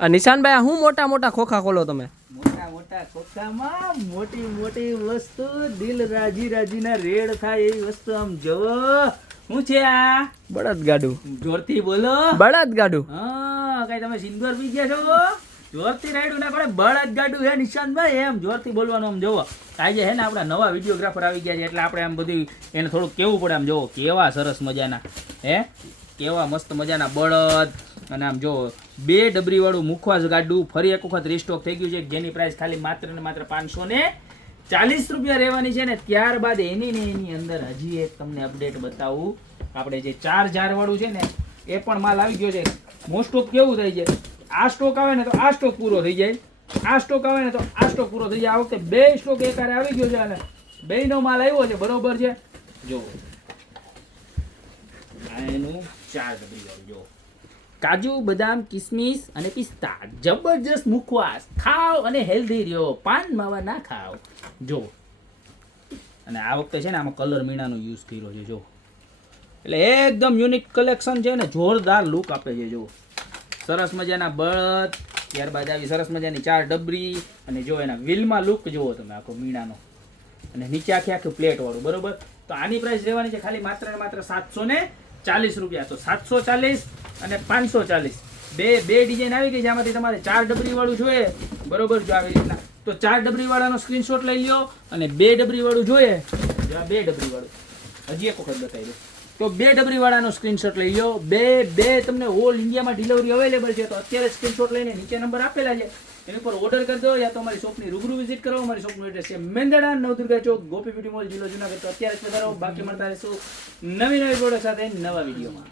નિશાનભાઈ હું મોટા મોટા ખોખા ખોલો તમે? મોટા મોટા ખોખામાં મોટી મોટી વસ્તુ, દિલ રાજી રાજીના રેડ થાય એવી વસ્તુ. આમ જોવો શું છે આ? બળદ ગાડું. જોરથી બોલો. બળદ ગાડું. હા, કઈ તમે સિંગર પી ગયા છો? જોરથી રાયડું ના પડે, બળદ ગાડું હે નિશાંતભાઈ, એમ જોરથી બોલવાનું. આમ જોવો આજે હે ને આપણા નવા વિડીયોગ્રાફર આવી ગયા છે, એટલે આપણે આમ બધું એને થોડુંક કેવું પડે. આમ જોવો કેવા સરસ મજાના હે, કેવા મસ્ત મજાના બળદ. અને આમ જો 2 ડબરી વાળું મુખવાસ ગાડું ફરી એક વખત રીસ્ટોક થઈ ગયું છે, જેની પ્રાઇસ ખાલી માત્ર ને માત્ર 540 રૂપિયા રહેવાની છે. ને ત્યારબાદ એની અંદર હજી એક તમને અપડેટ બતાવું. આપણે જે 4 જાર વાળું છે ને એ પણ માલ આવી ગયો છે. મોસ્ટ ઓફ કેવું થઈ જાય, આ સ્ટોક આવે ને તો આ સ્ટોક પૂરો થઈ જાય, આ સ્ટોક આવે ને તો આ સ્ટોક પૂરો થઈ જાય. આ વખતે 2 સ્ટોક એકારે આવી ગયો છે અને 2નો માલ આવ્યો છે, બરોબર છે. જો આ એનું 4 ડબરી વાળું જો કાજુ બદામ કિસમિસ અને પિસ્તા, જબરજસ્ત મુખવાસ. ખાવ અને હેલ્ધી રહ્યો, પાન માવા ના ખાવ. જો અને આ વખતે છે ને આમાં કલર મીણાનો યુઝ કર્યો છે. જો એટલે એકદમ યુનિક કલેક્શન છે ને જોરદાર લુક આપે છે. જો સરસ મજાના બળદ, ત્યારબાદ આવી સરસ મજાની 4 ડબરી. અને જો એના વ્હીલમાં લુક જુઓ તમે આખો મીણાનો, અને નીચે આખી પ્લેટ વાળું, બરોબર. તો આની પ્રાઇસ રહેવાની છે ખાલી માત્ર ને માત્ર 740 રૂપિયા. તો 740 અને 540 બે ડિઝાઇન આવી ગઈ છે. આમાંથી તમારે 4 ડબરી વાળું જોઈએ, બરોબર. જો આવી રીતના તો 4 ડબરી વાળાનો સ્ક્રીનશોટ લઈ લ્યો, અને 2 ડબરી વાળું જોઈએ, જો આ 2 ડબરી વાળું હજી એક વખત બતાવી દો. તો 2 ડબરી વાળાનો સ્ક્રીનશોટ લઈ લો. બે તમને ઓલ ઇન્ડિયામાં ડિલિવરી અવેલેબલ છે. તો અત્યારે સ્ક્રીનશોટ લઈને નીચે નંબર આપેલા છે, એની પર ઓર્ડર કરી દો, યા તો અમારી શોપની રૂબરૂ વિઝિટ કરો. અમારી શોપનું એડ્રેસ છે મેંદરડા, નવદુર્ગા ચોક, ગોપી બ્યુટી મોલ, જિલ્લો જુનાગઢ. તો અત્યારે જ પધારો. બાકી મળતા રહીશું નવી પ્રોડક્ટ સાથે નવા વિડીયોમાં.